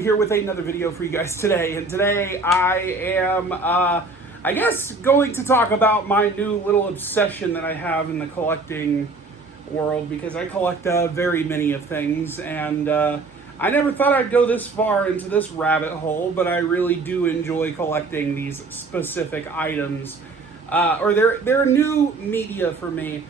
here with another video for you guys today, and today I am, I guess, going to talk about my new little obsession that I have in the collecting world, because I collect very many of things, and I never thought I'd go this far into this rabbit hole, but I really do enjoy collecting these specific items, or they're new media for me.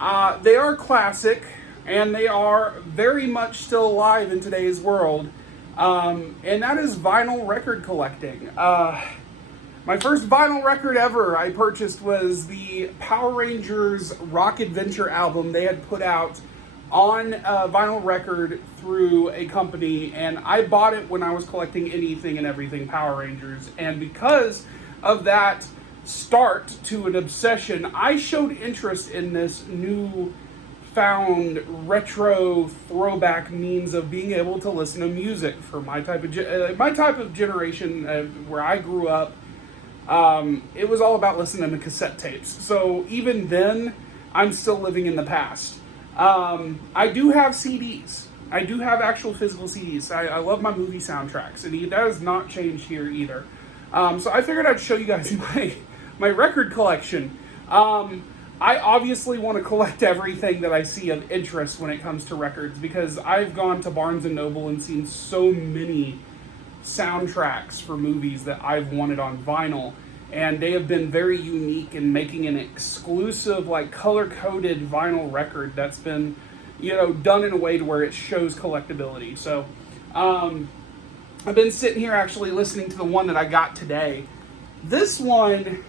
They are classic, and they are very much still alive in today's world. And that is vinyl record collecting. My first vinyl record ever I purchased was the Power Rangers Rock Adventure album they had put out on vinyl record through a company, and I bought it when I was collecting anything and everything Power Rangers. And because of that start to an obsession, I showed interest in this new found retro throwback means of being able to listen to music for my type of generation where I grew up. It was all about listening to cassette tapes. So even then, I'm still living in the past. I do have CDs. I do have actual physical CDs. I love my movie soundtracks, and that has not changed here either. So I figured I'd show you guys my record collection. I obviously want to collect everything that I see of interest when it comes to records, because I've gone to Barnes & Noble and seen so many soundtracks for movies that I've wanted on vinyl, and they have been very unique in making an exclusive, like, color-coded vinyl record that's been, done in a way to where it shows collectability. So, I've been sitting here actually listening to the one that I got today. This one,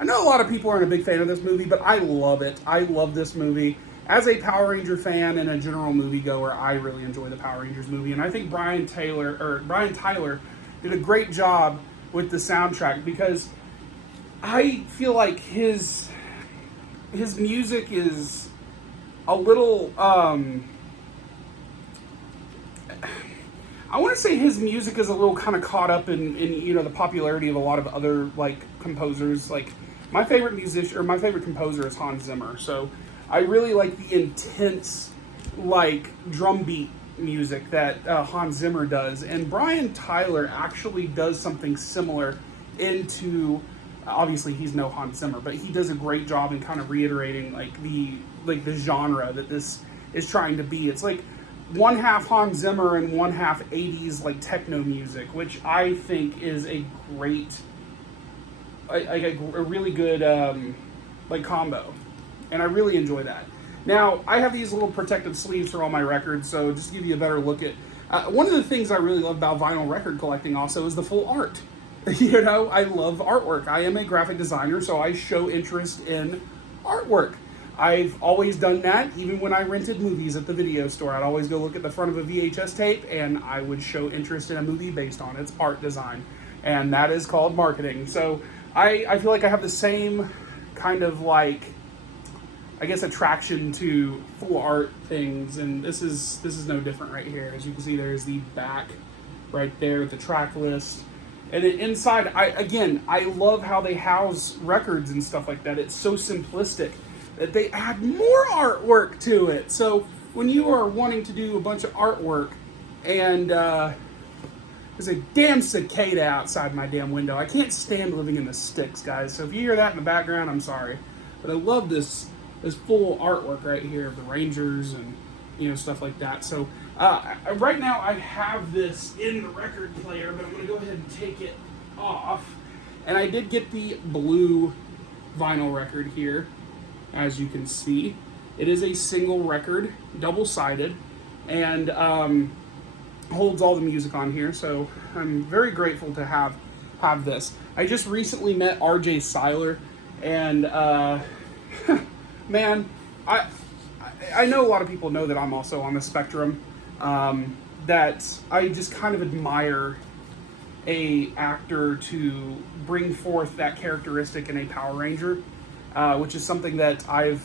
I know a lot of people aren't a big fan of this movie, but I love it. I love this movie. As a Power Ranger fan and a general moviegoer, I really enjoy the Power Rangers movie, and I think Brian Tyler did a great job with the soundtrack, because I feel like his music is a little, I want to say his music is a little kind of caught up in the popularity of a lot of other, like, composers. Like, my favorite musician, or my favorite composer, is Hans Zimmer. So I really like the intense, like, drum beat music that Hans Zimmer does. And Brian Tyler actually does something similar into, obviously he's no Hans Zimmer, but he does a great job in kind of reiterating the genre that this is trying to be. It's like one half Hans Zimmer and one half 80s like techno music, which I think is a great, a really good like combo, and I really enjoy that. Now, I have these little protective sleeves for all my records, so just to give you a better look at one of the things I really love about vinyl record collecting also is the full art. I love artwork. I am a graphic designer, so I show interest in artwork. I've always done that. Even when I rented movies at the video store, I'd always go look at the front of a VHS tape, and I would show interest in a movie based on its art design. And that is called marketing. So I feel like I have the same kind of, like, I guess, attraction to full art things, and this is no different right here. As you can see, there's the back right there with the track list. And then inside, I love how they house records and stuff like that. It's so simplistic that they add more artwork to it. So when you are wanting to do a bunch of artwork, and there's a damn cicada outside my damn window. I can't stand living in the sticks, guys. So if you hear that in the background, I'm sorry. But I love this full artwork right here of the Rangers and stuff like that. So right now I have this in the record player, but I'm going to go ahead and take it off. And I did get the blue vinyl record here. As you can see, it is a single record, double-sided, and holds all the music on here, so I'm very grateful to have this. I just recently met RJ Seiler, and man, I know a lot of people know that I'm also on the spectrum, that I just kind of admire a actor to bring forth that characteristic in a Power Ranger, which is something that I've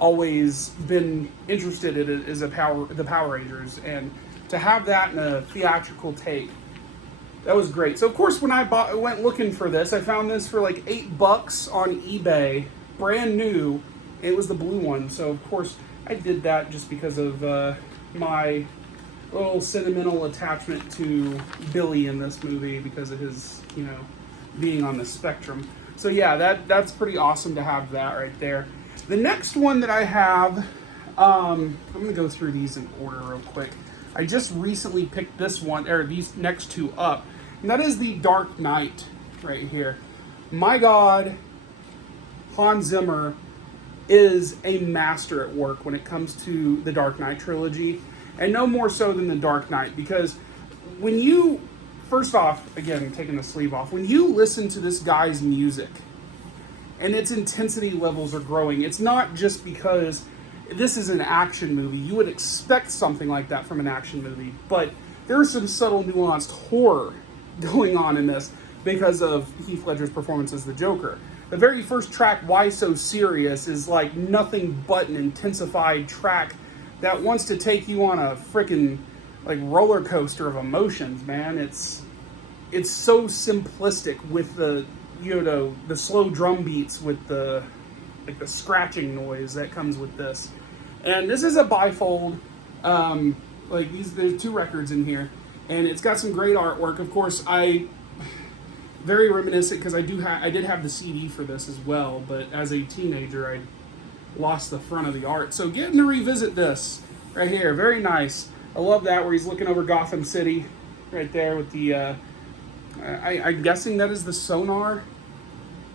always been interested in, is the Power Rangers, and to have that in a theatrical take, that was great. So of course, when I went looking for this, I found this for like $8 on eBay, brand new. It was the blue one, so of course I did that just because of my little sentimental attachment to Billy in this movie because of his, being on the spectrum. So yeah, that's pretty awesome to have that right there. The next one that I have, I'm going to go through these in order real quick. I just recently picked this one, or these next two up, and that is the Dark Knight right here. My God, Hans Zimmer is a master at work when it comes to the Dark Knight trilogy, and no more so than the Dark Knight, because when you, first off, again, taking the sleeve off, when you listen to this guy's music and its intensity levels are growing, it's not just because this is an action movie. You would expect something like that from an action movie, but there's some subtle, nuanced horror going on in this because of Heath Ledger's performance as the Joker. The very first track, Why So Serious, is like nothing but an intensified track that wants to take you on a freaking like roller coaster of emotions, man. It's so simplistic with the the slow drum beats with the scratching noise that comes with this. And this is a bifold. There's two records in here, and it's got some great artwork. Of course, very reminiscent because I did have the CD for this as well, but as a teenager, I lost the front of the art. So getting to revisit this right here, very nice. I love that where he's looking over Gotham City, right there with the. I'm guessing that is the sonar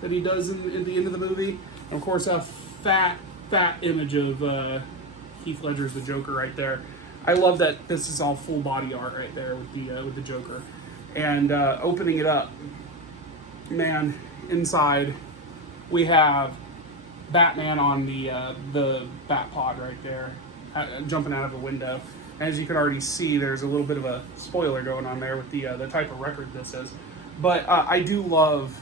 that he does at the end of the movie. And of course, a fat image of Heath Ledger's the Joker right there. I love that this is all full body art right there with the Joker. And opening it up, man, inside we have Batman on the Bat Pod right there, jumping out of a window. As you can already see, there's a little bit of a spoiler going on there with the type of record this is. But I do love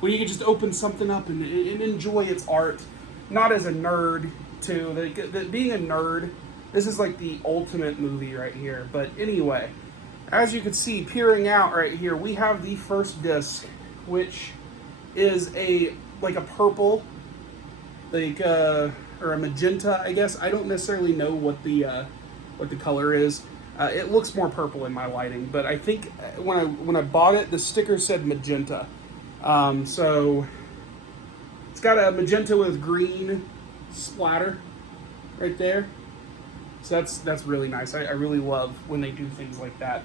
when you can just open something up and enjoy its art, not as a nerd too. Being a nerd, this is like the ultimate movie right here. But anyway, as you can see, peering out right here, we have the first disc, which is a purple, or a magenta, I guess. I don't necessarily know what the color is. It looks more purple in my lighting, but I think when I bought it, the sticker said magenta. So it's got a magenta with green splatter right there. So that's really nice. I really love when they do things like that.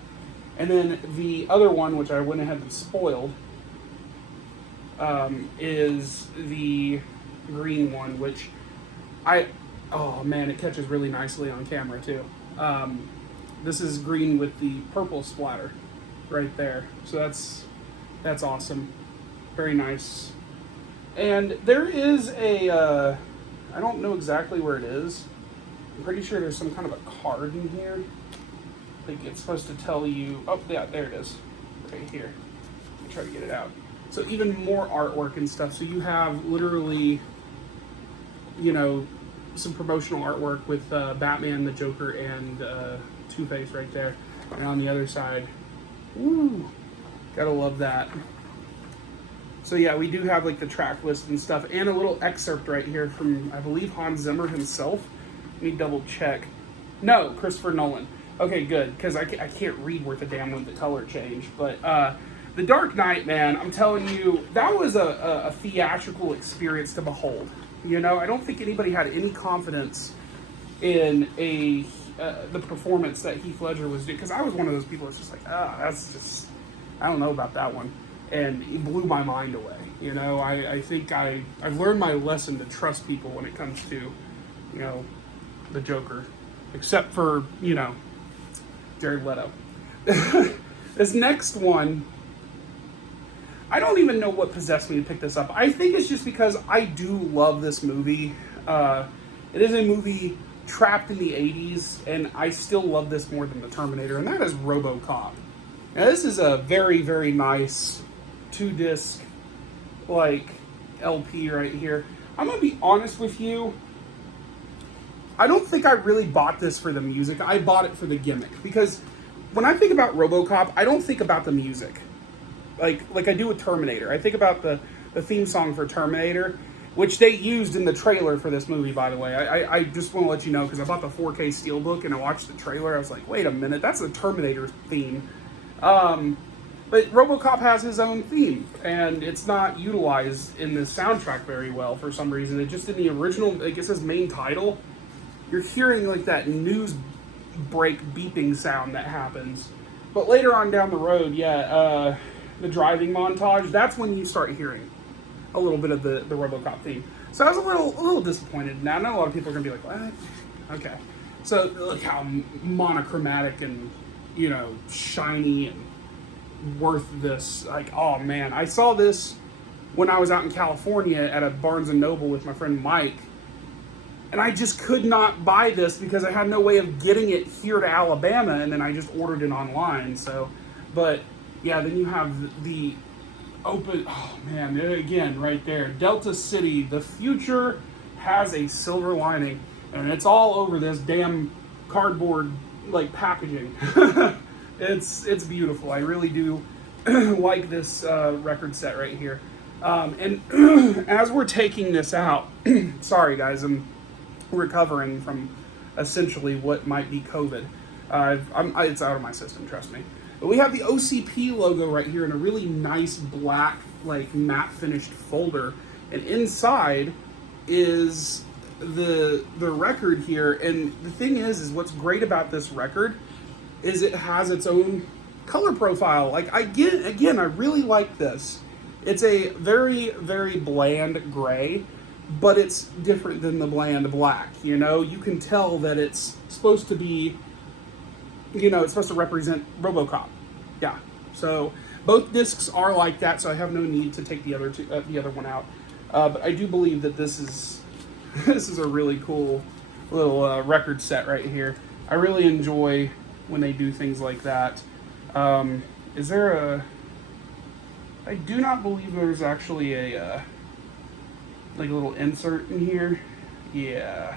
And then the other one, which I went ahead and spoiled, is the green one, which oh man, it catches really nicely on camera too. This is green with the purple splatter right there. So that's awesome. Very nice. And there is a, I don't know exactly where it is. I'm pretty sure there's some kind of a card in here. Like it's supposed to tell you, oh yeah, there it is, right here. Let me try to get it out. So even more artwork and stuff. So you have literally, some promotional artwork with Batman, the Joker, and Two-Face right there. And on the other side, woo, gotta love that. So yeah, we do have like the track list and stuff, and a little excerpt right here from, I believe, Hans Zimmer himself. Let me double check. No, Christopher Nolan. Okay, good, because I can't read worth a damn when the color changed. But The Dark Knight, man, I'm telling you, that was a theatrical experience to behold. I don't think anybody had any confidence in the performance that Heath Ledger was doing, because I was one of those people that's just like, that's just, I don't know about that one. And it blew my mind away. I think I've learned my lesson to trust people when it comes to, the Joker. Except for, Jared Leto. This next one, I don't even know what possessed me to pick this up. I think it's just because I do love this movie. It is a movie trapped in the 80s, and I still love this more than The Terminator, and that is RoboCop. Now, this is a very, very nice 2-disc, LP right here. I'm going to be honest with you. I don't think I really bought this for the music. I bought it for the gimmick. Because when I think about RoboCop, I don't think about the music. Like I do with Terminator. I think about the theme song for Terminator. which they used in the trailer for this movie, by the way. I just want to let you know, because I bought the 4K Steelbook and I watched the trailer. I was like, wait a minute, that's a Terminator theme. But RoboCop has his own theme, and it's not utilized in the soundtrack very well for some reason. It just in the original, like it says main title, you're hearing like that news break beeping sound that happens. But later on down the road, the driving montage, that's when you start hearing a little bit of the RoboCop theme. So I was a little disappointed. Now I know a lot of people are gonna be like, "What?" Okay, so look how monochromatic and shiny and worth this. Like, oh man, I saw this when I was out in California at a Barnes and Noble with my friend Mike, and I just could not buy this because I had no way of getting it here to Alabama, and then I just ordered it online. So, but yeah, then you have the open, oh man, again, right there, Delta City, the future has a silver lining, and it's all over this damn cardboard like packaging. It's beautiful. I really do like this record set right here. And as we're taking this out, sorry guys, I'm recovering from essentially what might be COVID. It's out of my system, trust me. But we have the OCP logo right here in a really nice black, like matte finished folder, and inside is the record here. And the thing is what's great about this record is it has its own color profile. Like I really like this. It's a very, very bland gray, but it's different than the bland black. You can tell that it's supposed to be, it's supposed to represent RoboCop. Yeah. So both discs are like that, so I have no need to take the other one out. But I do believe that this is a really cool little record set right here. I really enjoy when they do things like that. Is there a... I do not believe there's actually a like a little insert in here. Yeah,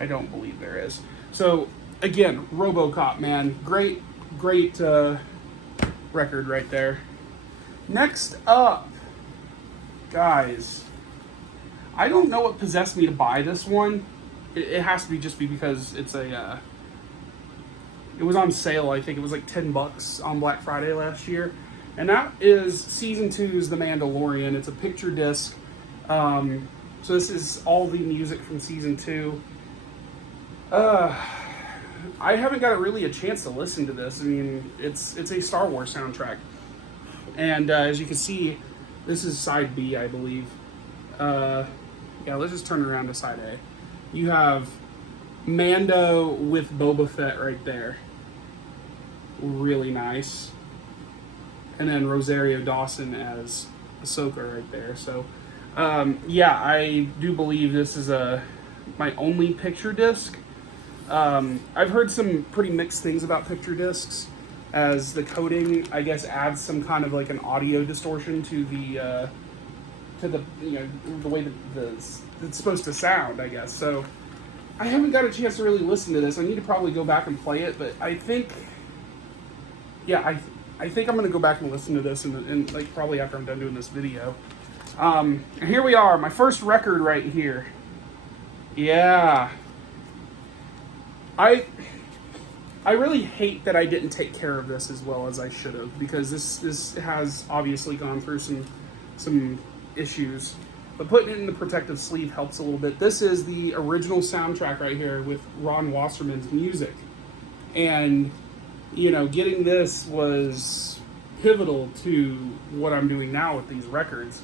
I don't believe there is. So again, RoboCop, man, great record right there. Next up, guys, I don't know what possessed me to buy this one. It has to be just because it's a it was on sale. I think it was like $10 on Black Friday last year. And that is Season 2's The Mandalorian. It's a picture disc. So this is all the music from Season 2. I haven't got really a chance to listen to this. I mean, it's a Star Wars soundtrack. And as you can see, this is side B, I believe. Yeah, let's just turn it around to side A. You have Mando with Boba Fett right there. Really nice. And then Rosario Dawson as Ahsoka right there. So, yeah, I do believe this is my only picture disc. I've heard some pretty mixed things about picture discs, as the coating, I guess, adds some kind of like an audio distortion to the way that it's supposed to sound, I guess. So, I haven't got a chance to really listen to this. I need to probably go back and play it, but I think, yeah, I think I'm going to go back and listen to this and like probably after I'm done doing this video. And here we are, my first record right here. Yeah. I really hate that I didn't take care of this as well as I should have, because this has obviously gone through some issues. But putting it in the protective sleeve helps a little bit. This is the original soundtrack right here with Ron Wasserman's music. And getting this was pivotal to what I'm doing now with these records.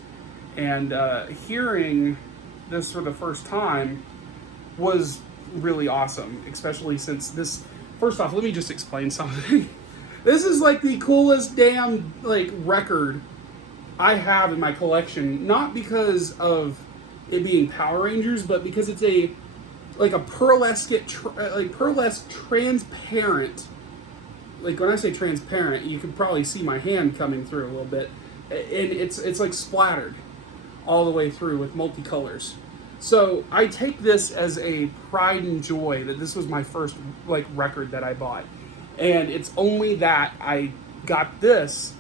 And hearing this for the first time was really awesome, especially since this... First off, let me just explain something. This is like the coolest damn record I have in my collection, not because of it being Power Rangers, but because it's a pearlesque transparent. Like, when I say transparent, you can probably see my hand coming through a little bit. And it's like splattered all the way through with multicolors. So I take this as a pride and joy that this was my first record that I bought. And it's only that I got this,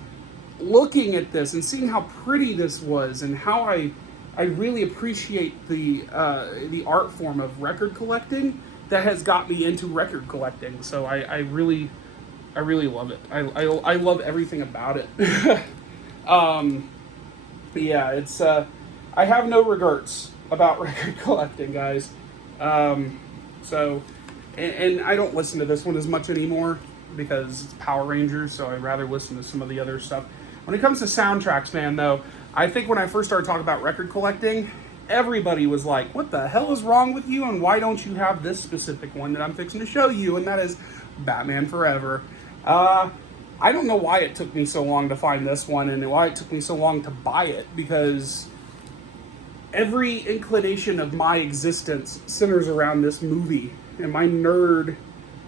looking at this and seeing how pretty this was, and how I I really appreciate the art form of record collecting that has got me into record collecting. So I really love it. I love everything about it. Yeah, it's I have no regrets about record collecting, guys. So, and I don't listen to this one as much anymore because it's Power Rangers, so I'd rather listen to some of the other stuff. When it comes to soundtracks, man, though, I think when I first started talking about record collecting, everybody was like, what the hell is wrong with you, and why don't you have this specific one that I'm fixing to show you, and that is Batman Forever. I don't know why it took me so long to find this one and why it took me so long to buy it, because every inclination of my existence centers around this movie, and my nerd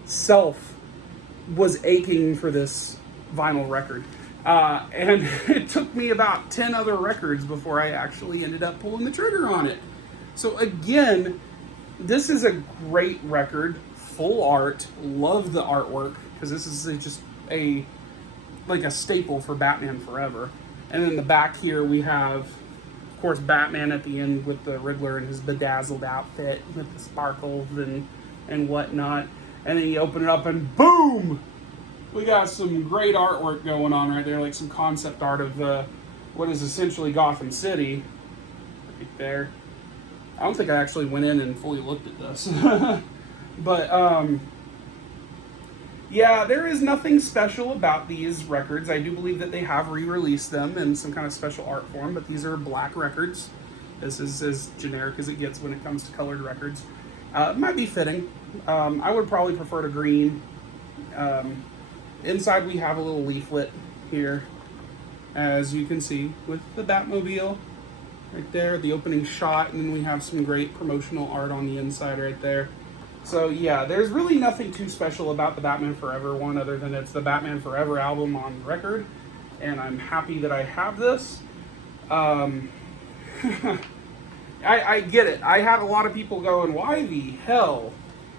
self was aching for this vinyl record. And it took me about 10 other records before I actually ended up pulling the trigger on it. So again, this is a great record, full art, love the artwork, because this is just a staple for Batman Forever. And in the back here we have, of course, Batman at the end with the Riddler in his bedazzled outfit with the sparkles and whatnot. And then you open it up and boom! We got some great artwork going on right there, like some concept art of what is essentially Gotham City right there. I don't think I actually went in and fully looked at this. But yeah, there is nothing special about these records. I do believe that they have re-released them in some kind of special art form, but these are black records. This is as generic as it gets when it comes to colored records. It might be fitting. I would probably prefer to green. Inside we have a little leaflet here, as you can see, with the Batmobile right there, the opening shot, and then we have some great promotional art on the inside right there. So yeah, there's really nothing too special about the Batman Forever one other than it's the Batman Forever album on record, and I'm happy that I have this. I get it. I had a lot of people going, why the hell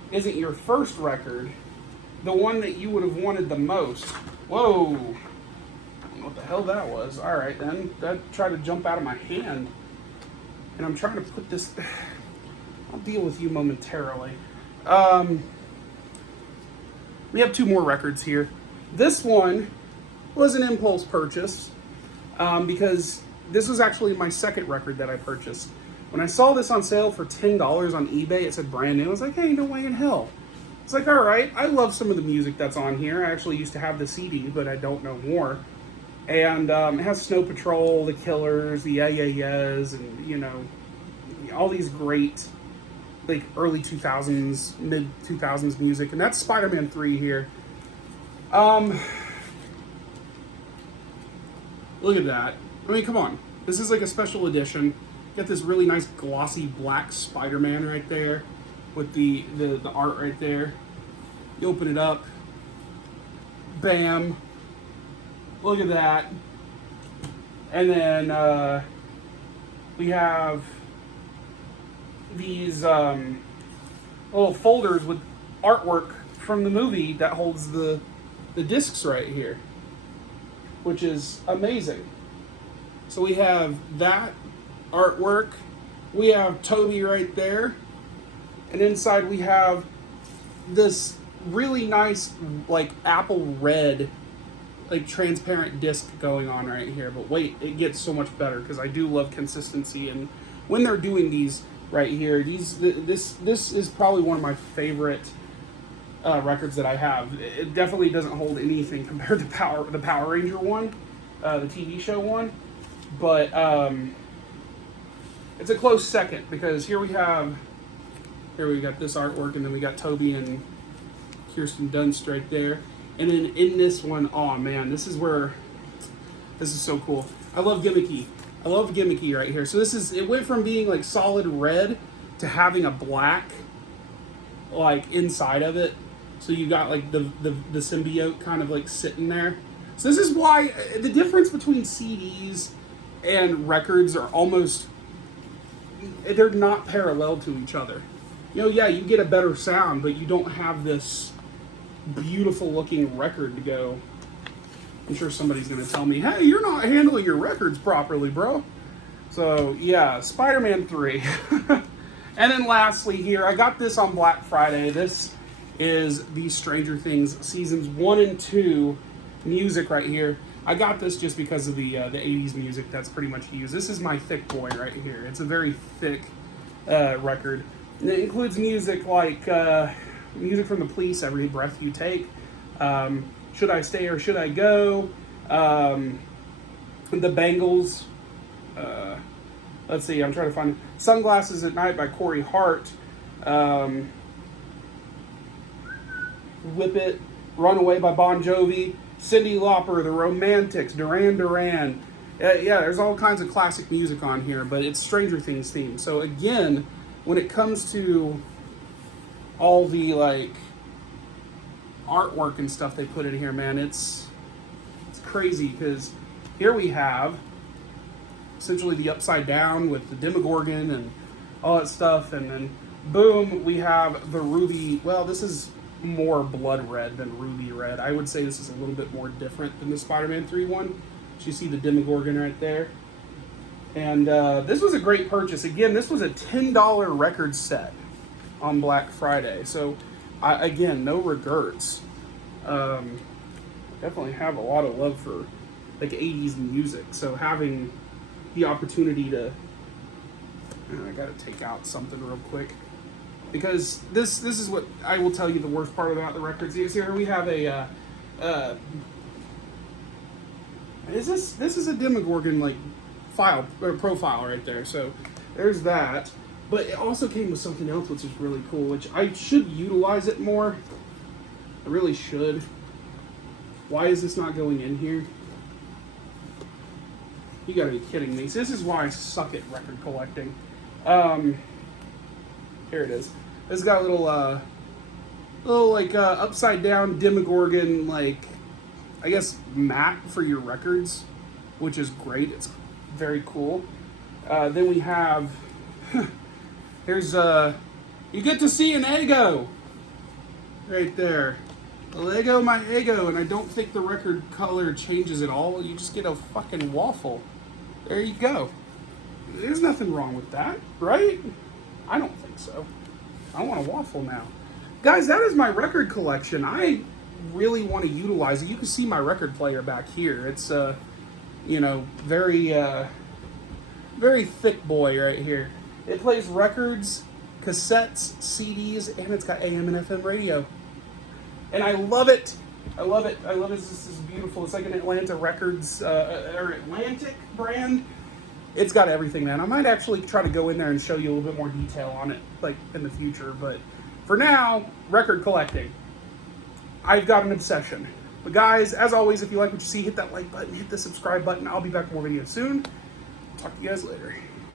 isn't your first record the one that you would have wanted the most? Whoa. I don't know what the hell that was. Alright then. That tried to jump out of my hand. And I'm trying to put this... I'll deal with you momentarily. We have two more records here. This one was an impulse purchase because this was actually my second record that I purchased. When I saw this on sale for $10 on eBay, it said brand new. I was like, hey, no way in hell. It's like, all right, I love some of the music that's on here. I actually used to have the CD, but I don't know more. And it has Snow Patrol, The Killers, the Yeah Yeah Yeahs, and, you know, all these great, like, early 2000s, mid-2000s music. And that's Spider-Man 3 here. Look at that. I mean, come on. This is like a special edition. Got this really nice glossy black Spider-Man right there with the art right there. You open it up. Bam. Look at that. And then we have these little folders with artwork from the movie that holds the discs right here, which is amazing. So we have that artwork. We have Toby right there. And inside we have this really nice, like, apple red, like, transparent disc going on right here. But wait, it gets so much better because I do love consistency. And when they're doing these right here, this is probably one of my favorite records that I have. It definitely doesn't hold anything compared to the Power Ranger one, the TV show one. But it's a close second because here we got this artwork, and then we got Toby and Kirsten Dunst right there. And then in this one, oh man, this is so cool. I love gimmicky right here. So it went from being like solid red to having a black, like, inside of it. So you got like the symbiote kind of like sitting there. So this is why the difference between CDs and records are almost, they're not parallel to each other. You know, yeah, you get a better sound, but you don't have this beautiful looking record to go. I'm sure somebody's going to tell me, hey, you're not handling your records properly, bro. So yeah, Spider-Man 3. And then lastly here, I got this on Black Friday. This is the Stranger Things seasons 1 and 2 music right here. I got this just because of the 80s music that's pretty much used. This is my thick boy right here. It's a very thick record. And it includes music like music from The Police, Every Breath You Take, Should I Stay or Should I Go, The Bangles, let's see, I'm trying to find Sunglasses at Night by Corey Hart, Whip It, Runaway by Bon Jovi, Cyndi Lauper, The Romantics, Duran Duran. Yeah, there's all kinds of classic music on here, but it's Stranger Things themed. So again, when it comes to all the like artwork and stuff they put in here, man, it's crazy, because here we have essentially the Upside Down with the Demogorgon and all that stuff, and then boom, we have the ruby. Well, this is more blood red than ruby red. I would say this is a little bit more different than the Spider-Man 3 one. So you see the Demogorgon right there. And this was a great purchase. Again, this was a $10 record set on Black Friday. So, again, no regrets. Definitely have a lot of love for like 80s music. So having the opportunity to... I gotta take out something real quick. Because this is what I will tell you the worst part about the records is. Here we have a this is a Demogorgon like file or profile right there. So there's that. But it also came with something else which is really cool, which I should utilize it more. I really should. Why is this not going in here? You gotta be kidding me. So this is why I suck at record collecting. Here it is. This got a little like upside down Demogorgon, like I guess mat for your records, which is great. It's very cool. Then we have here's you get to see an Eggo right there. A Lego my Eggo, and I don't think the record color changes at all. You just get a fucking waffle. There you go. There's nothing wrong with that, right? I don't think so. I want a waffle now. Guys, that is my record collection. I really want to utilize it. You can see my record player back here. It's, you know, very thick boy right here. It plays records, cassettes, CDs, and it's got AM and FM radio. And I love it. I love it. I love it. This is beautiful. It's like an Atlanta Records, or Atlantic brand. It's got everything, man. I might actually try to go in there and show you a little bit more detail on it, like, in the future. But for now, record collecting. I've got an obsession. But guys, as always, if you like what you see, hit that like button, hit the subscribe button. I'll be back with more videos soon. Talk to you guys later.